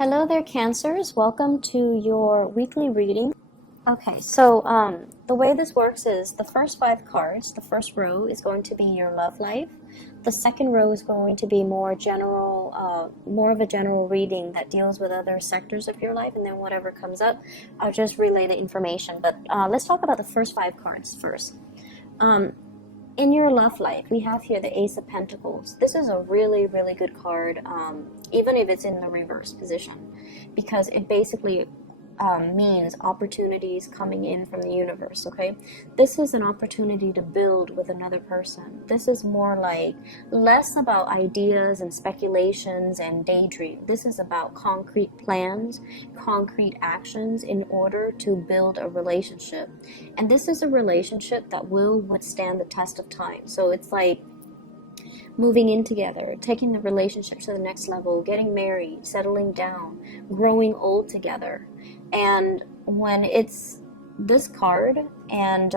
Hello there, Cancers. Welcome to your weekly reading. Okay, so the way this works is the first 5 cards, the first row is going to be your love life. The second row is going to be more general, more of a general reading that deals with other sectors of your life, and then whatever comes up, I'll just relay the information. But let's talk about the first 5 cards first. In your love life, we have here the Ace of Pentacles. This is a really, really good card, even if it's in the reverse position, because it basically means opportunities coming in from the universe, okay? This is an opportunity to build with another person. This is more like less about ideas and speculations and daydream. This is about concrete plans, concrete actions in order to build a relationship. And this is a relationship that will withstand the test of time. So it's like moving in together, taking the relationship to the next level, getting married, settling down, growing old together. And when it's this card and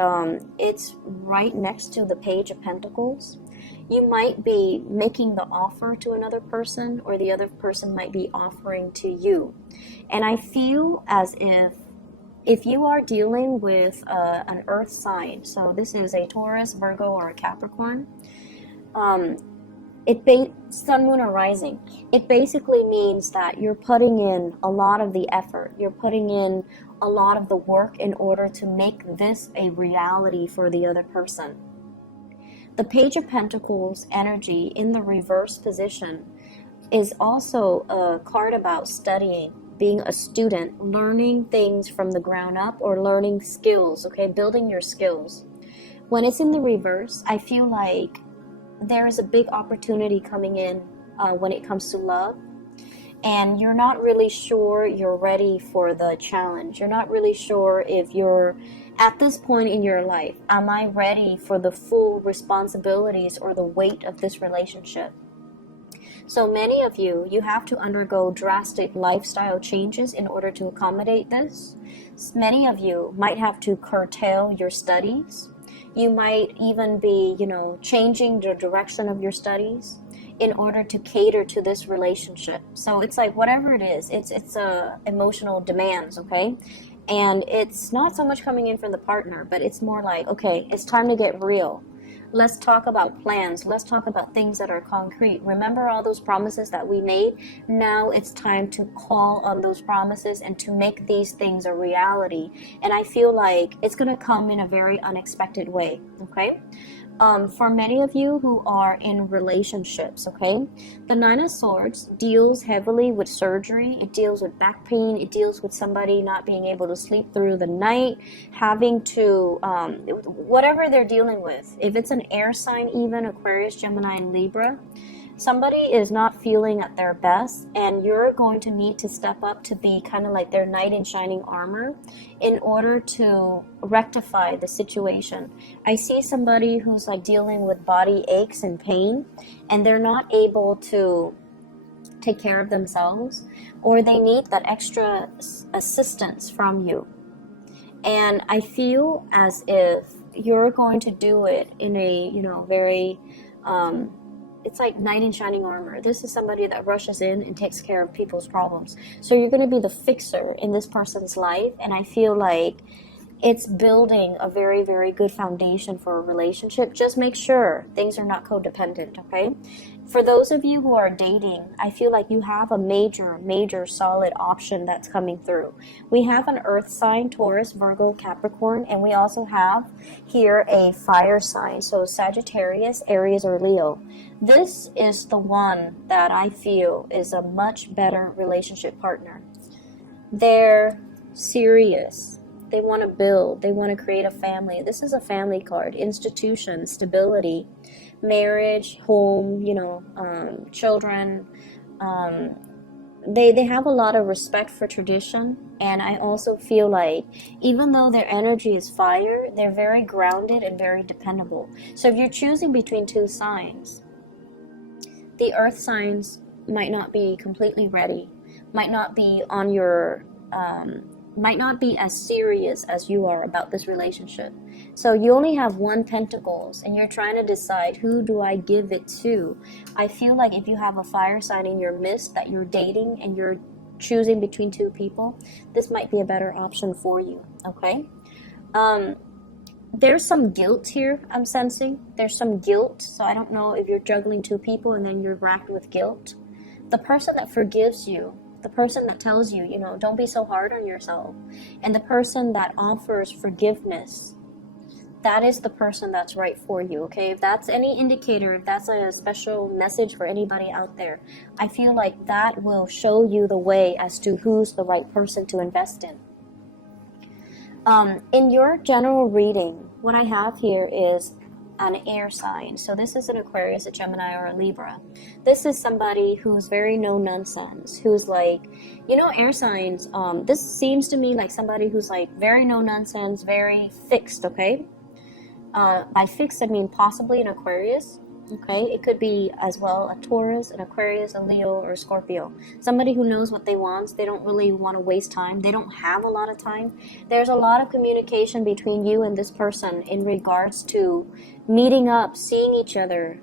it's right next to the Page of Pentacles, you might be making the offer to another person, or the other person might be offering to you. And I feel as if you are dealing with an earth sign, so this is a Taurus, Virgo, or a Capricorn, sun, moon, or rising, it basically means that you're putting in a lot of the effort, you're putting in a lot of the work in order to make this a reality for the other person. The Page of Pentacles energy in the reverse position is also a card about studying, being a student, learning things from the ground up, or learning skills, okay, building your skills. When it's in the reverse, I feel like there is a big opportunity coming in when it comes to love, and you're not really sure you're ready for the challenge. You're not really sure if you're at this point in your life, am I ready for the full responsibilities or the weight of this relationship? So many of you have to undergo drastic lifestyle changes in order to accommodate this. Many of you might have to curtail your studies. You might even be, changing the direction of your studies in order to cater to this relationship. So it's like whatever it is, it's emotional demands, okay? And it's not so much coming in from the partner, but it's more like, okay, it's time to get real. Let's talk about plans. Let's talk about things that are concrete. Remember all those promises that we made? Now it's time to call on those promises and to make these things a reality. And I feel like it's going to come in a very unexpected way, okay? For many of you who are in relationships, okay, the Nine of Swords deals heavily with surgery. It deals with back pain. It deals with somebody not being able to sleep through the night, having to, whatever they're dealing with. If it's an air sign, even Aquarius, Gemini, and Libra, somebody is not feeling at their best, and you're going to need to step up to be kind of like their knight in shining armor in order to rectify the situation. I see somebody who's like dealing with body aches and pain, and they're not able to take care of themselves, or they need that extra assistance from you. And I feel as if you're going to do it in a, very, it's like knight in shining armor. This is somebody that rushes in and takes care of people's problems. So you're going to be the fixer in this person's life. And I feel like it's building a very, very good foundation for a relationship. Just make sure things are not codependent, okay? For those of you who are dating, I feel like you have a major, major solid option that's coming through. We have an earth sign, Taurus, Virgo, Capricorn, and we also have here a fire sign, so Sagittarius, Aries, or Leo. This is the one that I feel is a much better relationship partner. They're serious. They want to build. They want to create a family. This is a family card. Institution, stability, marriage, home, children. They have a lot of respect for tradition. And I also feel like even though their energy is fire, they're very grounded and very dependable. So if you're choosing between 2 signs, the earth signs might not be completely ready, might not be on your might not be as serious as you are about this relationship. So you only have 1 pentacles and you're trying to decide, who do I give it to? I feel like if you have a fire sign in your midst that you're dating and you're choosing between two people, this might be a better option for you, okay? There's some guilt here I'm sensing. There's some guilt, so I don't know if you're juggling two people and then you're racked with guilt. The person that forgives you, the person that tells you, you know, don't be so hard on yourself, and the person that offers forgiveness, that is the person that's right for you, okay? If that's any indicator, if that's a special message for anybody out there, I feel like that will show you the way as to who's the right person to invest in. In your general reading, what I have here is an air sign. So this is an Aquarius, a Gemini, or a Libra. This is somebody who's very no nonsense, who's like, you know, air signs, this seems to me like somebody who's like very no nonsense, very fixed, okay? By fixed, I mean possibly an Aquarius, okay? It could be as well a Taurus, an Aquarius, a Leo, or a Scorpio. Somebody who knows what they want. They don't really want to waste time. They don't have a lot of time. There's a lot of communication between you and this person in regards to meeting up, seeing each other,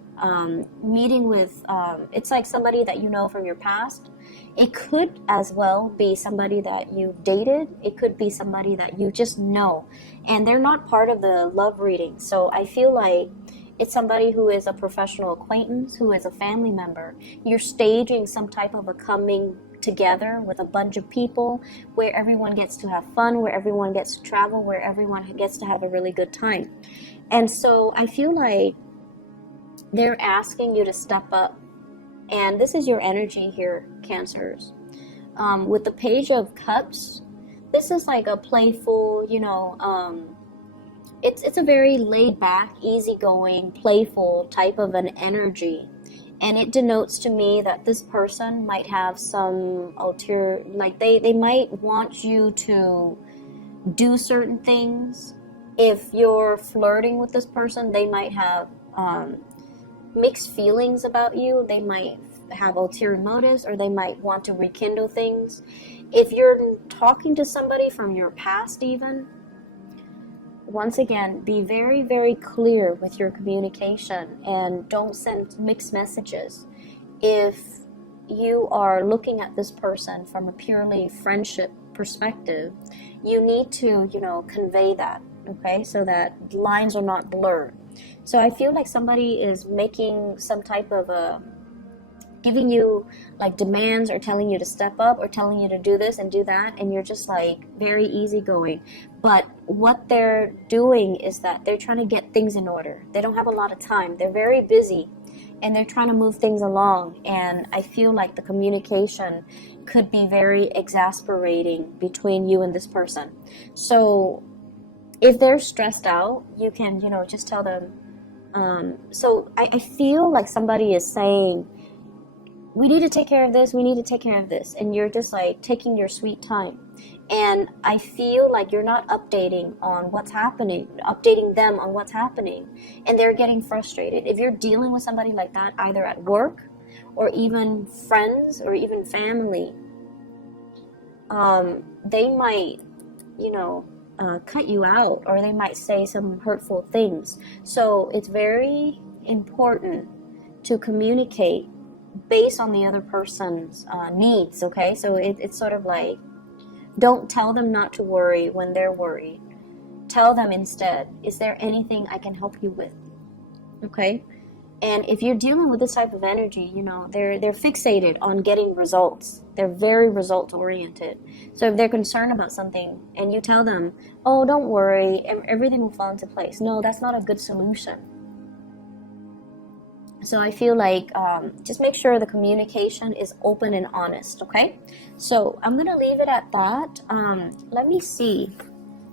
meeting with, it's like somebody that you know from your past. It could as well be somebody that you've dated. It could be somebody that you just know, and they're not part of the love reading. So I feel like it's somebody who is a professional acquaintance, who is a family member. You're staging some type of a coming together with a bunch of people where everyone gets to have fun, where everyone gets to travel, where everyone gets to have a really good time. And so I feel like they're asking you to step up. And this is your energy here, Cancers. With the Page of Cups, this is like a playful, you know, it's a very laid back, easygoing, playful type of an energy. And it denotes to me that this person might have some ulterior, like they might want you to do certain things. If you're flirting with this person, they might have mixed feelings about you. They might have ulterior motives, or they might want to rekindle things. If you're talking to somebody from your past, even, once again, be very, very clear with your communication and don't send mixed messages. If you are looking at this person from a purely friendship perspective, you need to, you know, convey that, okay, so that lines are not blurred. So I feel like somebody is making some type of a, giving you like demands, or telling you to step up, or telling you to do this and do that, and you're just like very easygoing. But what they're doing is that they're trying to get things in order. They don't have a lot of time. They're very busy, and they're trying to move things along. And I feel like the communication could be very exasperating between you and this person. So if they're stressed out, you can, you know, just tell them. So I feel like somebody is saying, we need to take care of this, we need to take care of this, and you're just like taking your sweet time. And I feel like you're not updating on what's happening, updating them on what's happening, and they're getting frustrated. If you're dealing with somebody like that, either at work or even friends or even family, they might, you know, cut you out, or they might say some hurtful things. So it's very important to communicate based on the other person's needs, okay? So it's sort of like, don't tell them not to worry when they're worried. Tell them instead, is there anything I can help you with, okay? And if you're dealing with this type of energy, you know, they're fixated on getting results. They're very result oriented. So if they're concerned about something and you tell them, oh, don't worry, everything will fall into place. No, that's not a good solution. So I feel like just make sure the communication is open and honest, okay? So I'm going to leave it at that. Let me see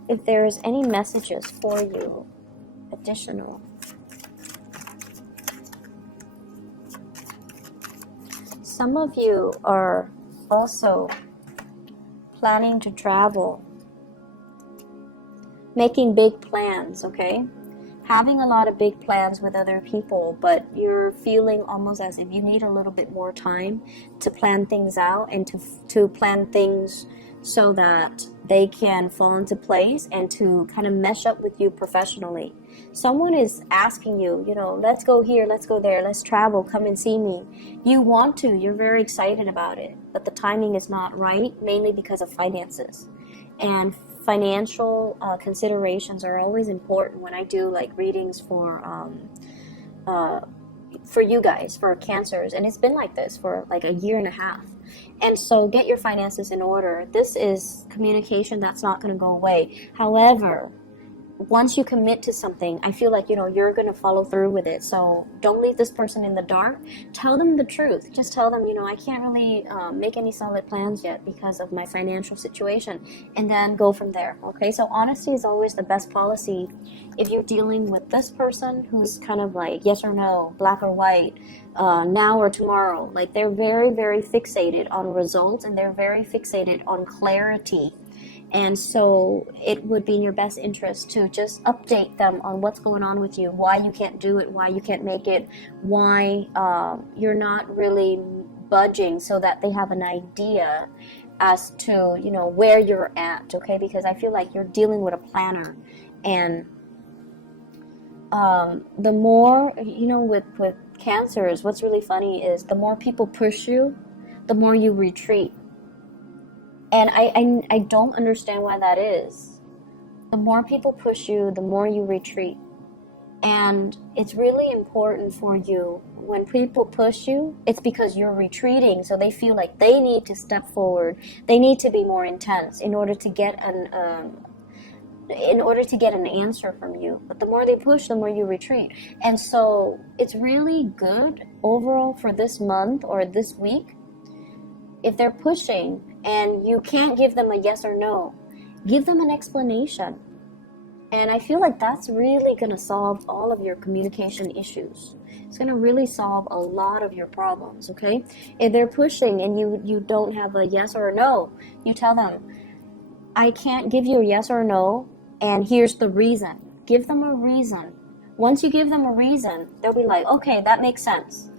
if there's any messages for you additional. Some of you are also planning to travel, making big plans, okay? Having a lot of big plans with other people, but you're feeling almost as if you need a little bit more time to plan things out and to plan things so that they can fall into place and to kind of mesh up with you professionally. Someone is asking you, you know, let's go here, let's go there, let's travel, come and see me. You want to, you're very excited about it, but the timing is not right, mainly because of finances. And financial considerations are always important when I do like readings for you guys, for cancers, and it's been like this for like a year and a half. And so get your finances in order. This is communication that's not going to go away. However, once you commit to something, I feel like, you know, you're going to follow through with it. So don't leave this person in the dark. Tell them the truth. Just tell them, you know, I can't really make any solid plans yet because of my financial situation, and then go from there. Okay, so honesty is always the best policy if you're dealing with this person who's kind of like yes or no, black or white, now or tomorrow. Like they're very, very fixated on results, and they're very fixated on clarity. And so it would be in your best interest to just update them on what's going on with you, why you can't do it, why you can't make it, why you're not really budging, so that they have an idea as to, you know, where you're at, okay? Because I feel like you're dealing with a planner. And the more, you know, with cancers, what's really funny is the more people push you, the more you retreat. And I don't understand why that is. The more people push you, the more you retreat. And it's really important for you, when people push you, it's because you're retreating, so they feel like they need to step forward. They need to be more intense in order to get an answer from you. But the more they push, the more you retreat. And so it's really good overall for this month or this week. If they're pushing and you can't give them a yes or no, give them an explanation. And I feel like that's really going to solve all of your communication issues. It's going to really solve a lot of your problems, okay? If they're pushing and you don't have a yes or a no, you tell them, I can't give you a yes or a no, and here's the reason. Give them a reason. Once you give them a reason, they'll be like, okay, that makes sense.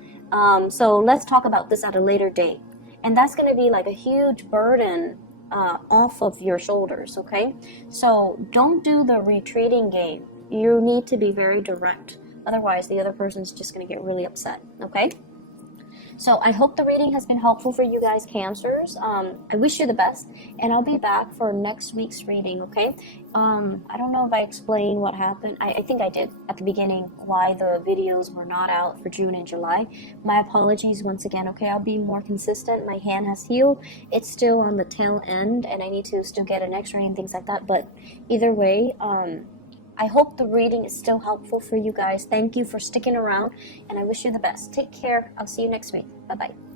So let's talk about this at a later date. And that's going to be like a huge burden off of your shoulders, okay? So don't do the retreating game. You need to be very direct. Otherwise, the other person's just going to get really upset, okay? So I hope the reading has been helpful for you guys, Cancers. I wish you the best, and I'll be back for next week's reading, okay? I don't know if I explained what happened. I think I did at the beginning, why the videos were not out for June and July. My apologies once again, okay? I'll be more consistent. My hand has healed. It's still on the tail end, and I need to still get an x-ray and things like that. But either way, I hope the reading is still helpful for you guys. Thank you for sticking around, and I wish you the best. Take care. I'll see you next week. Bye-bye.